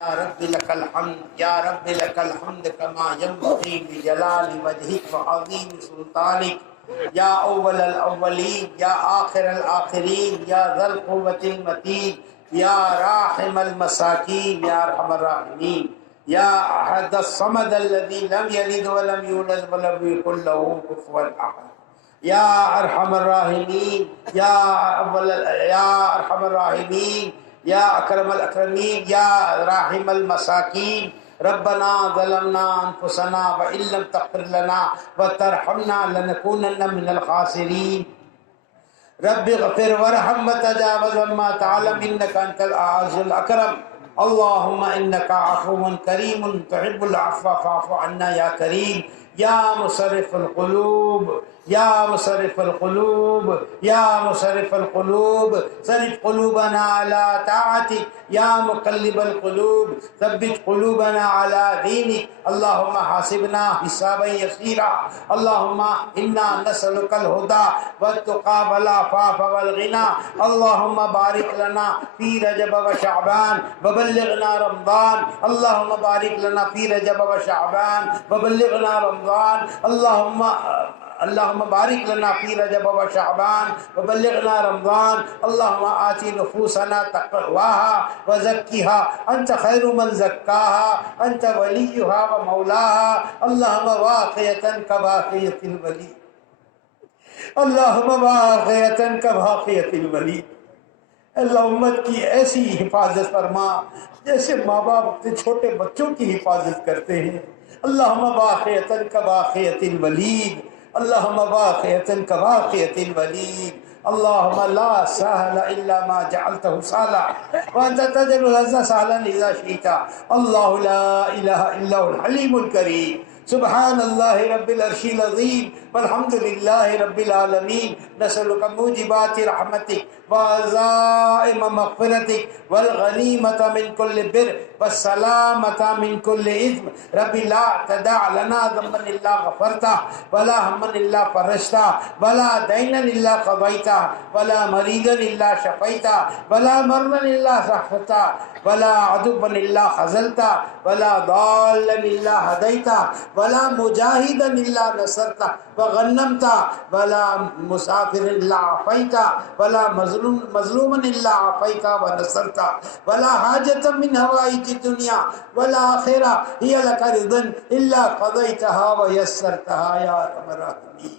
یا رب لک الحمد یا رب لک الحمد کما ينبغي لجلال وجهك وعظیم سلطانك یا اول الاولین یا آخر الاخرین یا ذا القوة المتین یا راحم المساکین یا ارحم الراحمین یا احد الصمد الذي لم يلد ولم يولد ولم يكن له كفوا احد یا ارحم الراحمین یا ارحم الراحمین یا اکرم الاکرمین یا راحم المساکین ربنا ظلمنا انفسنا وان لم تغفر لنا وترحمنا لنكونن من الخاسرین رب اغفر وارحم وتجاوز عما تعلم انك انت الاعز الاكرم اللهم انك عفو كريم تحب العفو فاعف عنا يا كريم یا مصرف القلوب یا مصرف القلوب یا مصرف القلوب صرف قلوبنا على طاعتك یا مقلب القلوب ثبت قلوبنا على دينك اللهم حاسبنا حسابا يسيرا اللهم انا نسألك الهدى والتقى والعفاف والغنى اللهم بارك لنا في رجب وشعبان وبلغنا رمضان اللهم بارك لنا في رجب وشعبان وبلغنا رمضان اللهم بارك لنا في رجب وشعبان وبلغنا رمضان اللهم آت نفوسنا تقواها وزكها أنت خير من زكاها أنت وليها ومولاها اللهم واقية كباقية الولي اللهم واقية كباقية الولي اللہ امت کی ایسی حفاظت فرما جیسے ماں باپ اپنے چھوٹے بچوں کی حفاظت کرتے ہیں اللہم باقیتن کباقیت الولید اللہم باقیتن کباقیت الولید اللہم لا سہل الا ما جعلته سہلا وانت تجعل الحزن سہلا اذا شئت اللہ لا الہ الا هو الحلیم الکریم سبحان اللہ رب العرش العظیم والحمد للہ رب العالمین نسألک موجبات رحمتک وعزائم مغفرتک والغنیمت من کل بر والسلامت من کل اثم رب لا تدع لنا ذنبا الا غفرتہ ولا ہما الا فرجتہ ولا دینا الا قضیتہ ولا مریضا الا شفیتہ ولا مرضا الا صحفتہ ولا عدوا الا خذلتہ ولا ضالا الا ہدیتہ ولا مجاہدا الا نصرتہ وغنمتہ ولا مسافر الا عافیتہ ولا مظلوما الا عافیتہ ونصرتہ ولا حاجة من حوائج الدنیا والآخرہ ہی لک رضا الا قضیتها ویسرتها یا ارحم الراحمین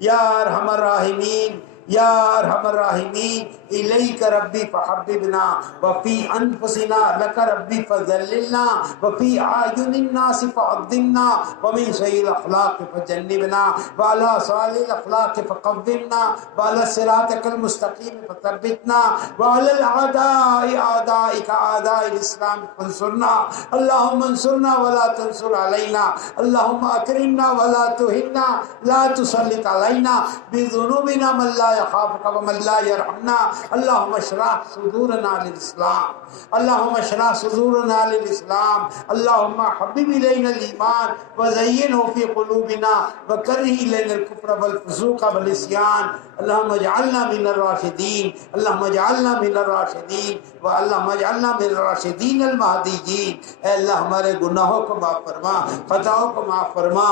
یا ارحم الراحمین یا ارحم الراحمین الیک ربی فحببنا وفی انفسنا لک ربی فذللنا وفی اعین الناس فعظمنا ومن سیء الاخلاق فجنبنا وعلى صالح الاخلاق فقومنا وعلى صراطك المستقیم فثبتنا وعلى الاعداء اعدائك اعداء الاسلام فانصرنا اللهم انصرنا ولا تنصر علينا اللهم اكرمنا ولا تهنا لا تسلط علينا بذنوبنا من لا يخافك ومن لا يرحمنا اللهم اشرح صدورنا للاسلام اللهم اشرح صدورنا للاسلام اللهم حبب الينا الايمان وزينه في قلوبنا وكره الينا الكفر والفسوق والعصيان اللهم اجعلنا من الراشدين اللهم اجعلنا من الراشدين اللهم اجعلنا من الراشدين المهديين اے اللہ ہمارے گناہوں کو معاف فرما خطاؤں کو معاف فرما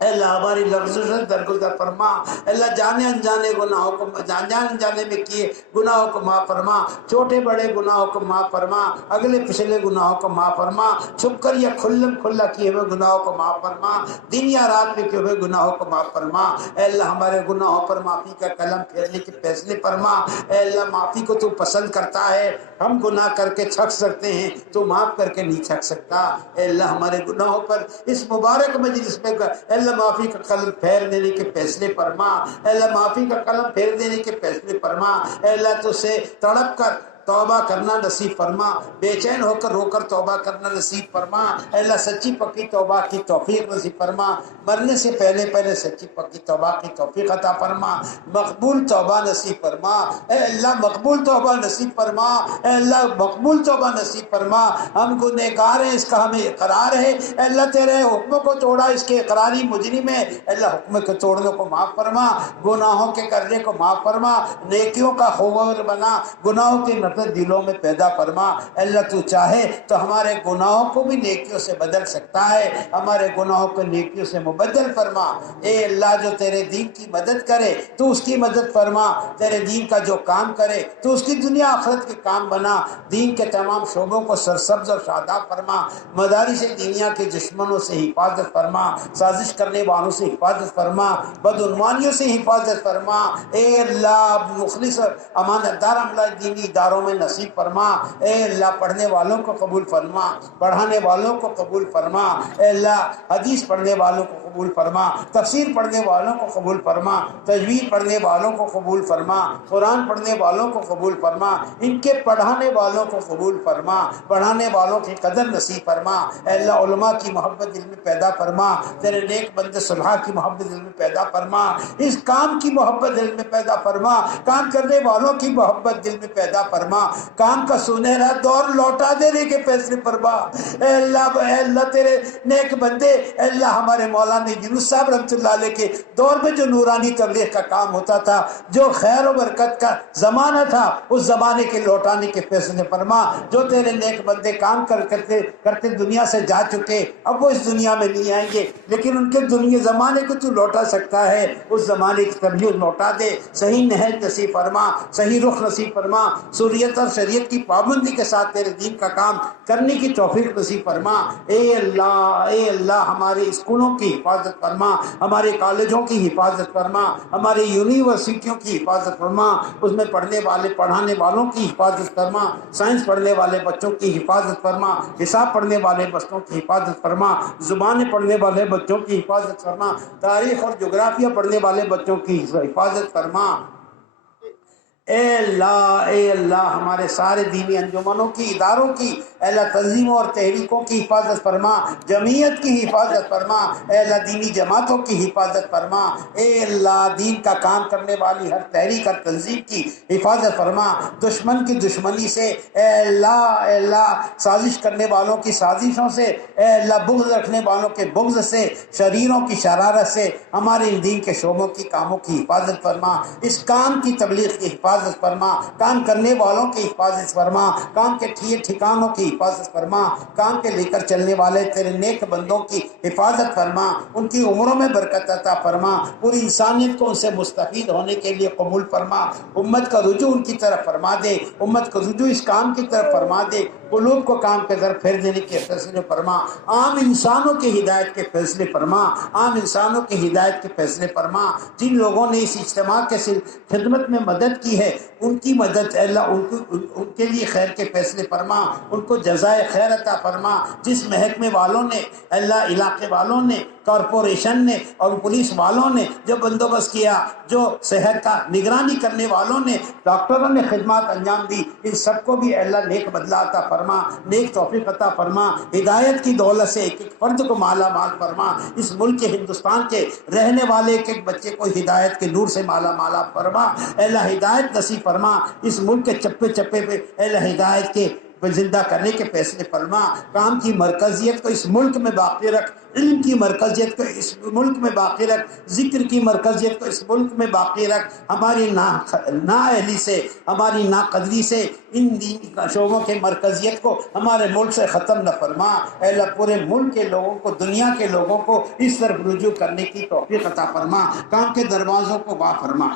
اے اللہ ہماری لفظوں سے درگزر فرما اے اللہ جانے انجانے گناہوں کو جانے انجانے میں کیے گناہوں کو معاف فرما چھوٹے بڑے گناہوں کو معاف فرما اگلے پچھلے گناہوں کو معاف فرما چھپ کر یا کھلم کھلا کیے ہوئے گناہوں کو معاف فرما دن یا رات میں کیے ہوئے گناہوں کو معاف فرما اے اللہ ہمارے گناہوں پر معافی کا قلم پھیرنے کے فیصلے فرما اے اللہ معافی کو تو پسند کرتا ہے ہم گناہ کر کے چھک سکتے ہیں تو معاف کر کے نہیں چھک سکتا اے اللہ ہمارے گناہوں پر اس مبارک مجلس میں اے اللہ معافی کا قلم پھیر دینے کے فیصلے فرما اے اللہ معافی کا قلم پھیر دینے کے فیصلے فرما اے اللہ تو سے تڑپ کر توبہ کرنا نصیب فرما بے چین ہو کر رو کر توبہ کرنا نصیب فرما اے اللہ سچی پکی توبہ کی توفیق نصیب فرما مرنے سے پہلے پہلے سچی پکی توبہ کی توفیق عطا فرما مقبول توبہ نصیب فرما اے اللہ مقبول توبہ نصیب فرما اے اللہ مقبول توبہ نصیب فرما ہم گنہگار ہیں اس کا ہمیں اقرار ہے اے اللہ تیرے حکم کو توڑا اس کے اقراری مجرم ہے اے اللہ حکم کو توڑنے کو معاف فرما گناہوں کے کرنے کو معاف فرما نیکیوں کا خوار بنا گناہوں کے محبت دلوں میں پیدا فرما۔ اللہ تو چاہے تو ہمارے گناہوں کو بھی نیکیوں سے بدل سکتا ہے، ہمارے گناہوں کو نیکیوں سے مبدل فرما۔ اے اللہ جو تیرے دین کی مدد کرے تو اس کی مدد فرما، تیرے دین کا جو کام کرے تو اس کی دنیا آخرت کے کام بنا، دین کے تمام شعبوں کو سرسبز اور شاداب فرما، مدارس دینیا کے دشمنوں سے حفاظت فرما، سازش کرنے والوں سے حفاظت فرما، بدعنوانیوں سے حفاظت فرما۔ اے اللہ مخلص اور امانت دار عملہ دینی اداروں میں نصیب فرما۔ اے اللہ پڑھنے والوں کو قبول فرما، پڑھانے والوں کو قبول فرما۔ اے اللہ حدیث پڑھنے والوں کو قبول فرما، تفسیر پڑھنے والوں کو قبول فرما، تجوید پڑھنے والوں کو قبول فرما، قرآن پڑھنے والوں کو قبول فرما، ان کے پڑھانے والوں کو قبول فرما، پڑھانے والوں کی قدر نصیب فرما۔ اے اللہ علماء کی محبت دل میں پیدا فرما، تیرے نیک بندے صلحاء کی محبت دل میں پیدا فرما، اس کام کی محبت دل میں پیدا فرما، کام کرنے والوں کی محبت دل میں پیدا فرما، کام کا سنہرا دور لوٹا دینے کے فیصلے فرما۔ اے اللہ تیرے نیک بندے، اے اللہ ہمارے مولانا یونس صاحب رحمۃ اللہ علیہ کے دور میں جو نورانی تبلیغ کا کام ہوتا تھا، جو خیر و برکت کا زمانہ تھا، اس زمانے کے لوٹانے کے فیصلے فرما۔ جو تیرے نیک بندے کام کرتے دنیا سے جا چکے، اب وہ اس دنیا میں نہیں آئیں گے، لیکن ان کے دنیا زمانے کو تو لوٹا سکتا ہے، اس زمانے کی تبلیغ لوٹا دے، صحیح نہج نصیب فرما، صحیح رخ نصیب فرما، سوریت اور شریعت کی پابندی کے ساتھ تیرے دین کا کام کرنے کی توفیق نصیب فرما۔ اے اللہ ہمارے اسکولوں کی حفاظت فرما، ہمارے کالجوں کی حفاظت فرما، ہمارے یونیورسٹیوں کی حفاظت فرما، اس میں پڑھانے والوں کی حفاظت فرما، سائنس پڑھنے والے بچوں کی حفاظت فرما، حساب پڑھنے والے بچوں کی حفاظت فرما، زبانیں پڑھنے والے بچوں کی حفاظت فرما، تاریخ اور جغرافیہ پڑھنے والے بچوں کی حفاظت فرما۔ اے اللہ ہمارے سارے دینی انجمنوں کی، اداروں کی، اے اللہ تنظیموں اور تحریکوں کی حفاظت فرما، جمعیت کی حفاظت فرما، اے اللہ دینی جماعتوں کی حفاظت فرما، اے اللہ دین کا کام کرنے والی ہر تحریک اور تنظیم کی حفاظت فرما، دشمن کی دشمنی سے، اے اللہ سازش کرنے والوں کی سازشوں سے، اے اللہ بغض رکھنے والوں کے بغض سے، شریروں کی شرارت سے ہمارے ان دین کے شعبوں کی کاموں کی حفاظت فرما، اس کام کی تبلیغ کی حفاظت فرما، کام کرنے والوں کی حفاظت فرما، کام کے ٹھکانوں کی حفاظت فرما، کام کے لے کر چلنے والے تیرے نیک بندوں کی حفاظت فرما، ان کی عمروں میں برکت عطا فرما، پوری انسانیت کو ان سے مستفید ہونے کے لیے قبول فرما، امت کا رجوع ان کی طرف فرما دے، امت کا رجوع اس کام کی طرف فرما دے، قلوب کو کام کے طرف پھیر دینے کے فیصلے فرما، عام انسانوں کی ہدایت کے فیصلے فرما، عام انسانوں کی ہدایت کے فیصلے فرما، جن لوگوں نے اس اجتماع کے خدمت میں مدد کی ہے ان کی مدد، اللہ ان کے لیے خیر کے فیصلے فرما، ان کو جزائے خیر عطا فرما، جس محکمے والوں نے، اللہ علاقے والوں نے، کارپوریشن نے اور پولیس والوں نے جو بندوبست کیا، جو صحت کا نگرانی کرنے والوں نے، ڈاکٹروں نے خدمات انجام دی، ان سب کو بھی اللہ نیک بدلہ عطا فرما، نیک توفیق عطا فرما، ہدایت کی دولت سے ایک ایک فرد کو مالا مال فرما، اس ملک کے ہندوستان کے رہنے والے ایک ایک بچے کو ہدایت کے نور سے مالا مالا فرما، اللہ ہدایت نصیب فرما، اس ملک کے چپے چپے پہ اللہ ہدایت کے زندہ کرنے کے فیصلے فرما، کام کی مرکزیت کو اس ملک میں باقی رکھ، علم کی مرکزیت کو اس ملک میں باقی رکھ، ذکر کی مرکزیت کو اس ملک میں باقی رکھ، ہماری نااہلی سے، ہماری ناقدری سے ان دینی شعبوں کے مرکزیت کو ہمارے ملک سے ختم نہ فرما، اے اللہ پورے ملک کے لوگوں کو، دنیا کے لوگوں کو اس طرف رجوع کرنے کی توفیق عطا فرما، کام کے دروازوں کو وا فرما،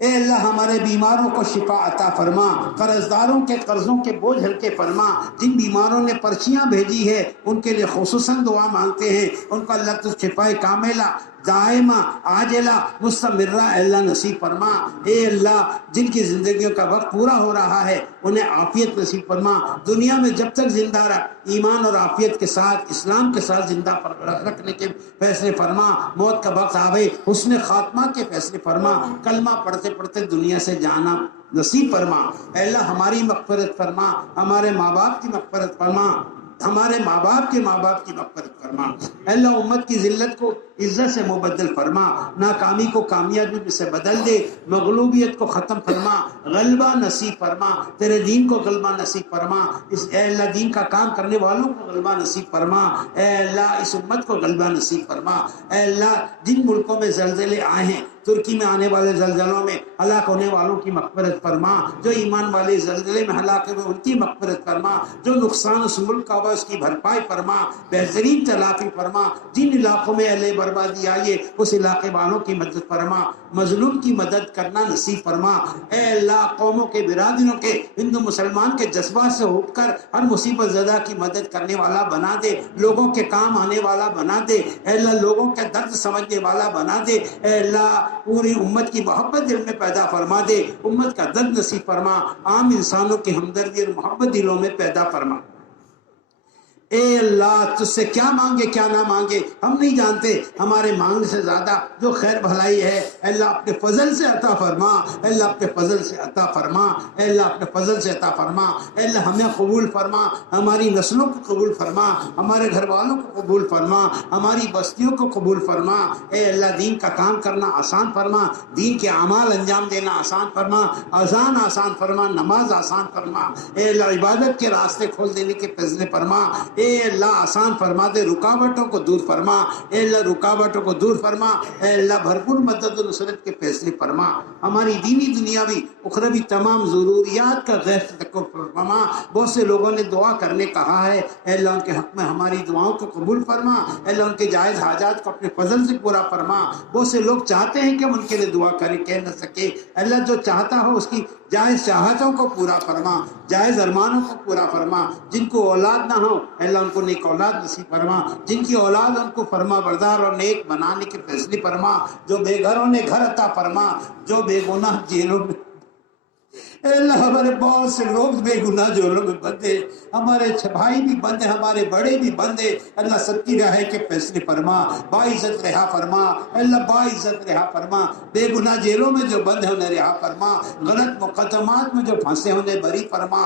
اے اللہ ہمارے بیماروں کو شفا عطا فرما، قرض داروں کے قرضوں کے بوجھ ہلکے فرما، جن بیماروں نے پرچیاں بھیجی ہے ان کے لیے خصوصاً دعا مانگتے ہیں، ان کو اللہ تو شفائے کاملہ دائمہ عاجلہ مستمرہ اللہ نصیب فرما، اے اللہ جن کی زندگیوں کا وقت پورا ہو رہا ہے انہیں عافیت نصیب فرما، دنیا میں جب تک زندہ رکھ، ایمان اور عافیت کے ساتھ، اسلام کے ساتھ زندہ رکھنے کے فیصلے فرما، موت کا وقت آوے حسن خاتمہ کے فیصلے فرما، کلمہ پڑھتے پڑھتے دنیا سے جانا نصیب فرما، اے اللہ ہماری مغفرت فرما، ہمارے ماں باپ کی مغفرت فرما، ہمارے ماں باپ کی مغفرت فرما، اے اللہ امت کی ذلت کو عزت سے مبدل فرما، ناکامی کو کامیابی سے بدل دے، مغلوبیت کو ختم فرما، غلبہ نصیب فرما، تیرے دین کو غلبہ نصیب فرما، اے اللہ دین کا کام کرنے والوں کو غلبہ نصیب فرما، اے اللہ اس امت کو غلبہ نصیب فرما، اے اللہ جن ملکوں میں زلزلے آئے ہیں ترکی میں آنے والے زلزلوں میں ہلاک ہونے والوں کی مغفرت فرما، جو ایمان والے زلزلے میں ہلاک ہوئے ان کی مغفرت فرما، جو نقصان اس ملک کا اس کی بھرپائی فرما، بہترین تلافی فرما، جن علاقوں میں اہل بربادی آئی ہے اس علاقے والوں کی مدد فرما، مظلوم کی مدد کرنا نصیب فرما۔ اے اللہ قوموں کے برادروں کے ہندو مسلمان کے جذبات سے اٹھ کر ہر مصیبت زدہ کی مدد کرنے والا بنا دے، لوگوں کے کام آنے والا بنا دے، اے اللہ لوگوں کے درد سمجھنے والا بنا دے، اے اللہ پوری امت کی محبت دل میں پیدا فرما دے، امت کا درد نصیب فرما، عام انسانوں کی ہمدردی اور محبت دلوں میں پیدا فرما۔ اے اللہ تجھ سے کیا مانگے کیا نہ مانگے ہم نہیں جانتے، ہمارے مانگنے سے زیادہ جو خیر بھلائی ہے اے اللہ اپنے فضل سے عطا فرما، اے اللہ اپنے فضل سے عطا فرما، اے اللہ اپنے فضل سے عطا فرما، اے اللہ ہمیں قبول فرما، ہماری نسلوں کو قبول فرما، ہمارے گھر والوں کو قبول فرما، ہماری بستیوں کو قبول فرما، اے اللہ دین کا کام کرنا آسان فرما، دین کے اعمال انجام دینا آسان فرما، اذان آسان فرما، نماز آسان فرما، اے اللہ عبادت کے راستے کھول دینے کے فیصلے فرما، اے اللہ آسان فرما دے، رکاوٹوں کو دور فرما، اے اللہ رکاوٹوں کو دور فرما، اے اللہ بھرپور مدد و نصرت کے فیصلے فرما، ہماری دینی دنیاوی اخروی تمام ضروریات کا غیر تکفر فرما۔ بہت سے لوگوں نے دعا کرنے کہا ہے، اے اللہ ان کے حق میں ہماری دعاؤں کو قبول فرما، اے اللہ ان کے جائز حاجات کو اپنے فضل سے پورا فرما۔ بہت سے لوگ چاہتے ہیں کہ ہم ان کے لیے دعا کریں، کہہ نہ سکے، اے اللہ جو چاہتا ہو اس کی جائز چاہتوں کو پورا فرما، جائز ارمانوں کو پورا فرما، جن کو اولاد نہ ہو اے اللہ ان کو نیک اولاد نصیب فرما، جن کی اولاد ان کو فرما بردار اور نیک بنانے کے فیصلے فرما، جو بے گھروں نے گھر عطا فرما، جو بے گناہ جیلوں میں اے اللہ ہمارے بہت سے لوگ بے گناہ جیلوں میں بندے، ہمارے بھائی بھی بندے، ہمارے بڑے بھی بندے، اللہ سب کی رہائی کے فیصلے فرما، باعزت رہا فرما، اے اللہ باعزت رہا فرما، بے گناہ جیلوں میں جو بند ہیں انہیں رہا فرما، غلط مقدمات میں جو پھنسے انہیں بری فرما،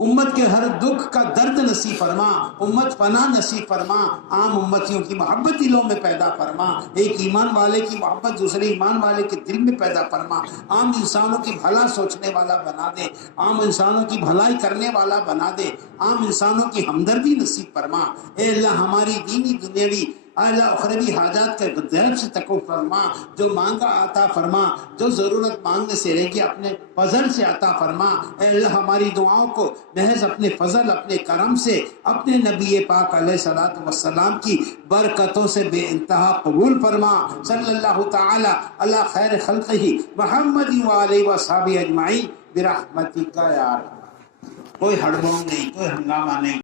امت کے ہر دکھ کا درد نصیب فرما، امت پناہ نصیب فرما، عام امتیوں کی محبت دلوں میں پیدا فرما، ایک ایمان والے کی محبت دوسرے ایمان والے کے دل میں پیدا فرما، عام انسانوں کی بھلا سوچنے والا بنا دے، عام انسانوں کی بھلائی کرنے والا بنا دے، عام انسانوں کی ہمدردی نصیب فرما، اے اللہ ہماری دینی دنیاوی اللہ اخروی حاجات کا غیب سے تکفر فرما، جو مانگا عطا فرما، جو ضرورت مانگنے سے رہ گیا اپنے فضل سے عطا فرما، اے اللہ ہماری دعاؤں کو محض اپنے فضل اپنے کرم سے اپنے نبی پاک علیہ الصلوۃ والسلام کی برکتوں سے بے انتہا قبول فرما، صلی اللہ تعالی علی خیر خلقہ محمد وآلہ وصحبہ اجمعین برحمتک یا ارحم۔ کوئی ہڑبڑ نہیں، کوئی ہنگامہ نہیں۔